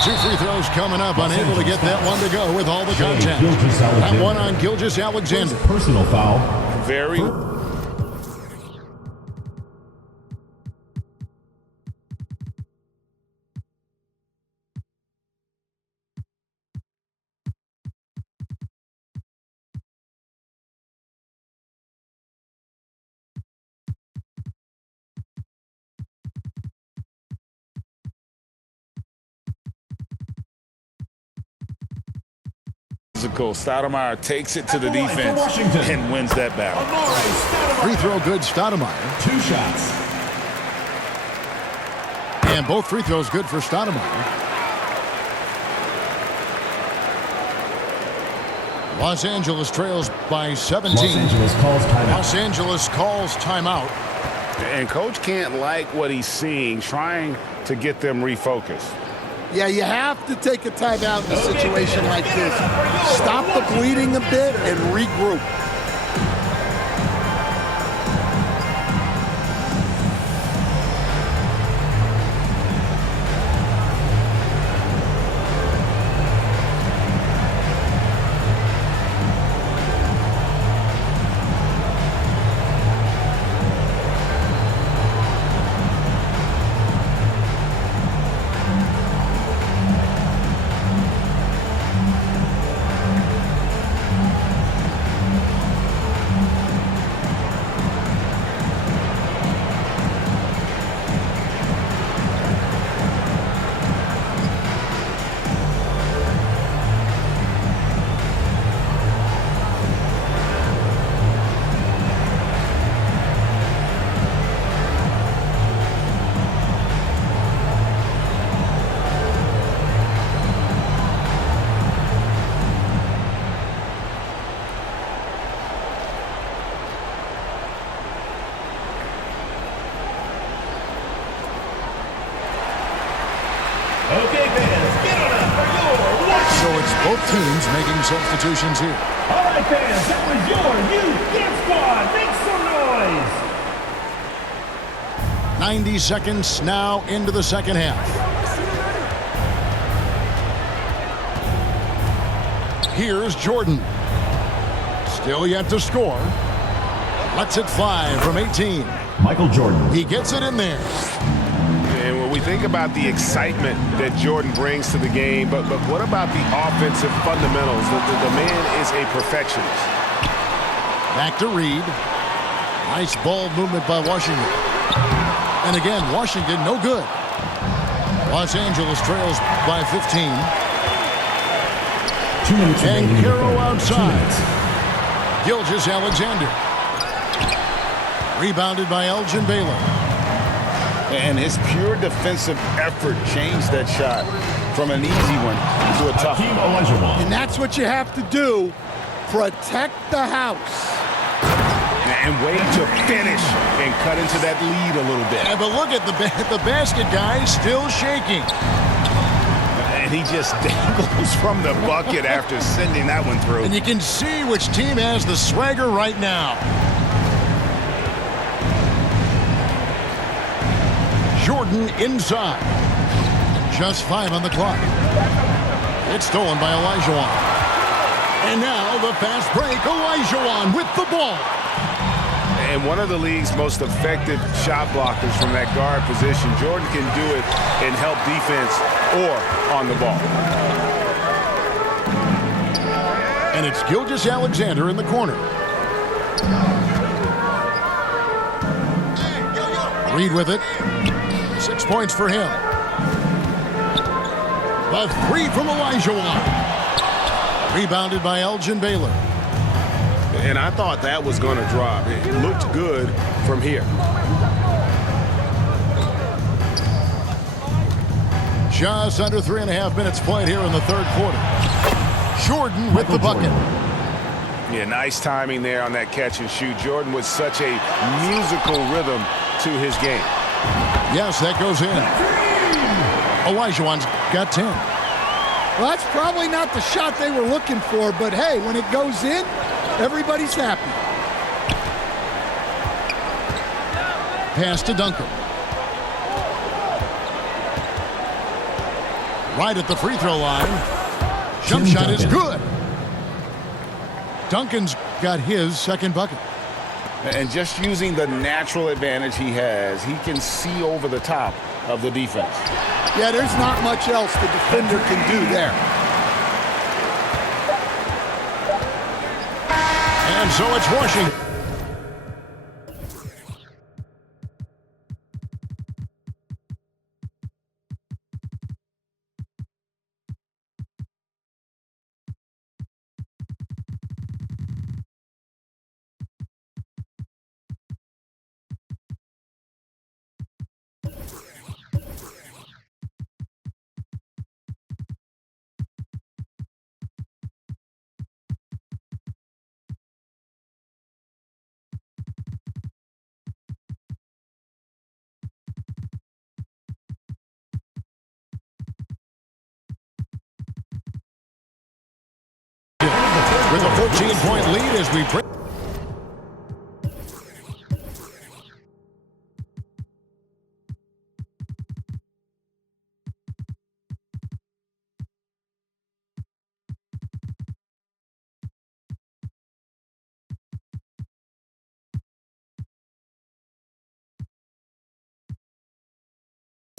And 2 free throws coming up. Unable to get that one to go with all the contact. That one on Gilgeous-Alexander. Personal foul. Very. Stoudemire takes it to the defense and wins that battle. Free throw good, Stoudemire. 2 shots. And both free throws good for Stoudemire. Los Angeles trails by 17. Los Angeles calls timeout. Los Angeles calls timeout. And coach can't like what he's seeing, trying to get them refocused. Yeah, you have to take a timeout in a situation like this. Stop the bleeding a bit and regroup. Both teams making substitutions here. All right, fans, that was your youth dance squad. Make some noise. 90 seconds now into the second half. Here's Jordan. Still yet to score. Lets it fly from 18. Michael Jordan. He gets it in there. And when we think about the excitement that Jordan brings to the game, but what about the offensive fundamentals? The man is a perfectionist. Back to Reed. Nice ball movement by Washington. And again, Washington no good. Los Angeles trails by 15. 2 minutes And remaining in the Carroll third. 2 outside. minutes. Gilgeous-Alexander. Rebounded by Elgin Baylor. And his pure defensive effort changed that shot from an easy one to a tough Hakeem one. Olajuwon. And that's what you have to do. Protect the house. And way to finish and cut into that lead a little bit. Yeah, but look at the basket guy still shaking. And he just dangles from the bucket after sending that one through. And you can see which team has the swagger right now. Jordan inside. Just 5 on the clock. It's stolen by Olajuwon. And now the fast break. Olajuwon with the ball. And one of the league's most effective shot blockers from that guard position. Jordan can do it and help defense or on the ball. And it's Gilgeous-Alexander in the corner. Reed with it. 6 points for him. The 3 from Olajuwon. Rebounded by Elgin Baylor. And I thought that was going to drop. It looked good from here. Just under 3.5 minutes played here in the third quarter. Jordan with the bucket. Yeah, nice timing there on that catch and shoot. Jordan with such a musical rhythm to his game. Yes, that goes in. Olajuwon's got 10. Well, that's probably not the shot they were looking for, but hey, when it goes in, everybody's happy. Pass to Duncan. right at the free throw line. Jump shot is good. Duncan's got his second bucket. And just using the natural advantage he has, he can see over the top of the defense. Yeah, there's not much else the defender can do there. And so it's Washington. With a 14-point lead as we break.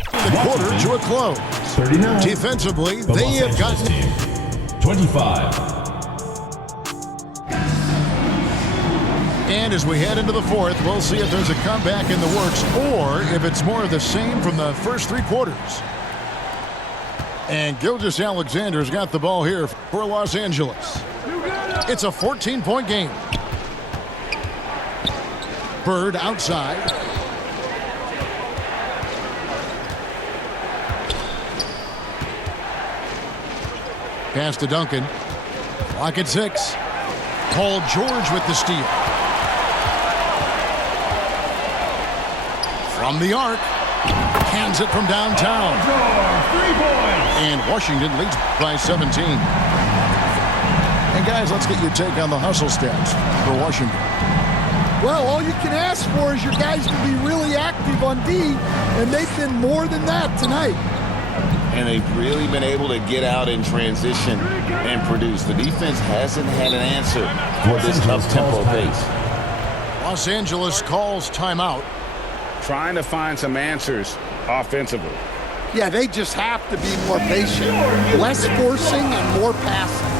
The quarter to a close. 39. Defensively, The they Los have Angeles gotten team. 25. And as we head into the fourth, we'll see if there's a comeback in the works or if it's more of the same from the first three quarters. And Gilgeous-Alexander's got the ball here for Los Angeles. It's a 14-point game. Bird outside. Pass to Duncan. Clock at 6. Paul George with the steal. From the arc. Cans it from downtown. And Washington leads by 17. And guys, let's get your take on the hustle stats for Washington. Well, all you can ask for is your guys to be really active on D, and they've been more than that tonight. And they've really been able to get out in transition and produce. The defense hasn't had an answer for this up-tempo pace. Los Angeles calls timeout. Trying to find some answers offensively. Yeah, they just have to be more patient. Less forcing and more passing.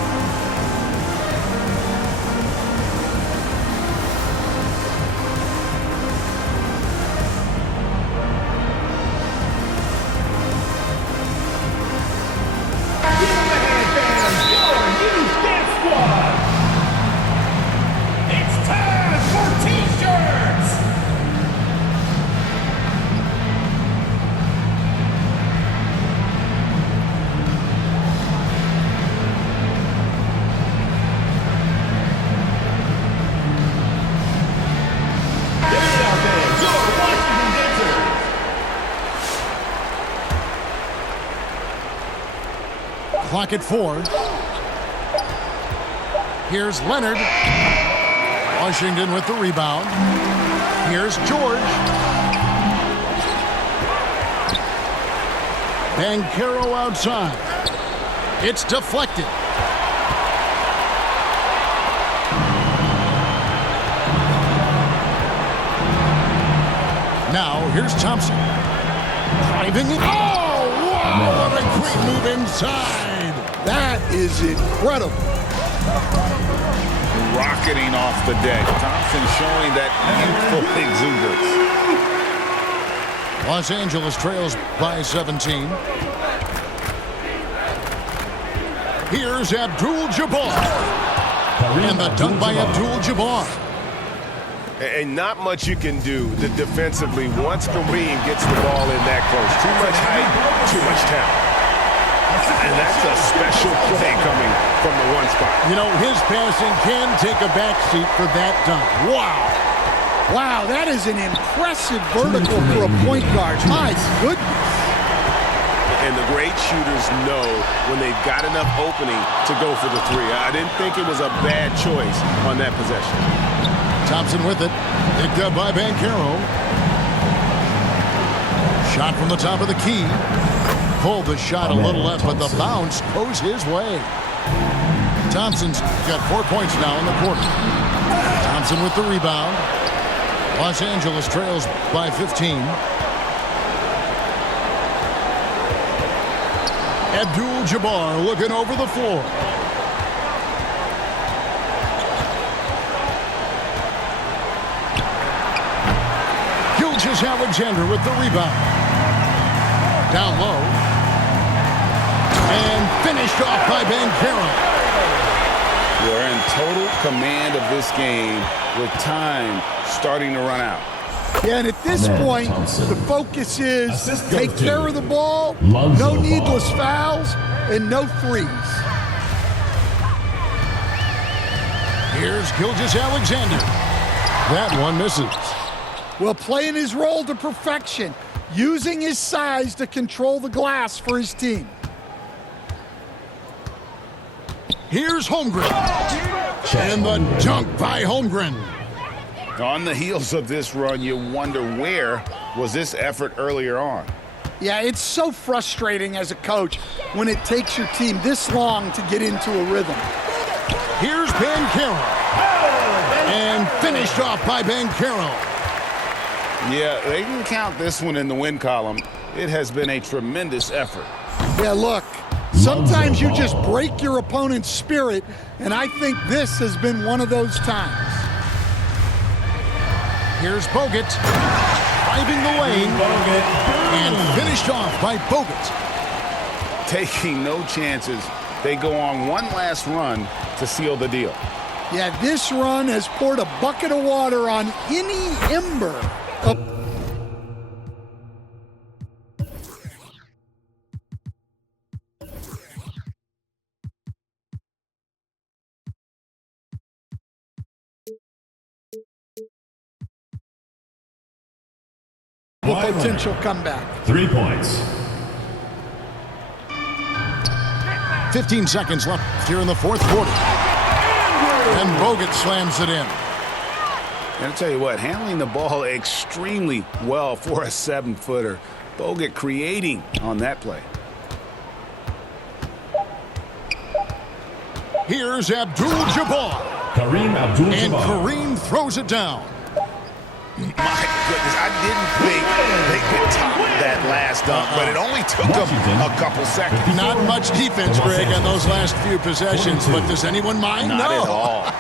Clock at 4. Here's Leonard. Washington with the rebound. Here's George. Banchero outside. It's deflected. Now here's Thompson. Driving it. Oh, wow! What a great move inside. That is incredible. Rocketing off the deck. Thompson showing that youthful exuberance. Los Angeles trails by 17. Here's Abdul-Jabbar. And the dunk by Abdul-Jabbar. And not much you can do defensively once Kareem gets the ball in that close. Too much height, too much talent. And that's a special play coming from the one spot. You know, his passing can take a backseat for that dunk. Wow. Wow, that is an impressive vertical for a point guard. My goodness. And the great shooters know when they've got enough opening to go for the three. I didn't think it was a bad choice on that possession. Thompson with it. Picked up by Banchero. Shot from the top of the key. pulled the shot a little left, but the bounce goes his way. Thompson's got 4 points now in the quarter. Thompson with the rebound. Los Angeles trails by 15. Abdul-Jabbar looking over the floor. Gilgeous-Alexander with the rebound. Down low. And finished off by Banchero. We're in total command of this game with time starting to run out. Yeah, and at this point, the focus is take care of the ball, no needless fouls, and no threes. Here's Gilgeous-Alexander. That one misses. Well, playing his role to perfection, using his size to control the glass for his team. Here's Holmgren. And the dunk by Holmgren. On the heels of this run, you wonder where was this effort earlier on. Yeah, it's so frustrating as a coach when it takes your team this long to get into a rhythm. Here's Banchero. And finished off by Banchero. Yeah, they can count this one in the win column. It has been a tremendous effort. Yeah, look, sometimes you just break your opponent's spirit, and I think this has been one of those times. Here's Bogut, driving the lane, and finished off by Bogut. Taking no chances, they go on one last run to seal the deal. Yeah, this run has poured a bucket of water on any ember of... potential comeback. 3 points. 15 seconds left here in the fourth quarter. And Bogut slams it in. And I'll tell you what, handling the ball extremely well for a 7-footer. Bogut creating on that play. Here's Abdul-Jabbar. Kareem Abdul-Jabbar. And Kareem throws it down. My goodness, I didn't think they could top that last dunk, but it only took them a couple seconds. Not much defense, Greg, on those last few possessions, but does anyone mind? Not No. at all.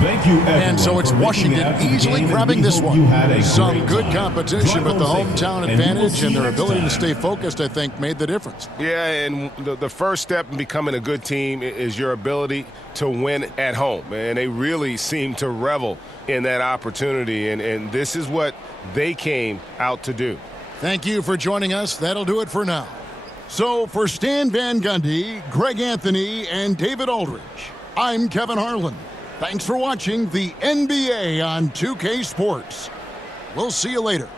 Thank you, everyone, And so it's for making it Washington out to the easily game, and grabbing we this hope you had one. a Some great good time. competition, but the Drive home safe, hometown and we will advantage see and you their next ability to time. stay focused, I think, made the difference. Yeah, and the first step in becoming a good team is your ability to win at home. And they really seem to revel in that opportunity, and this is what they came out to do. Thank you for joining us. That'll do it for now. So for Stan Van Gundy, Greg Anthony, and David Aldridge, I'm Kevin Harlan. Thanks for watching the NBA on 2K Sports. We'll see you later.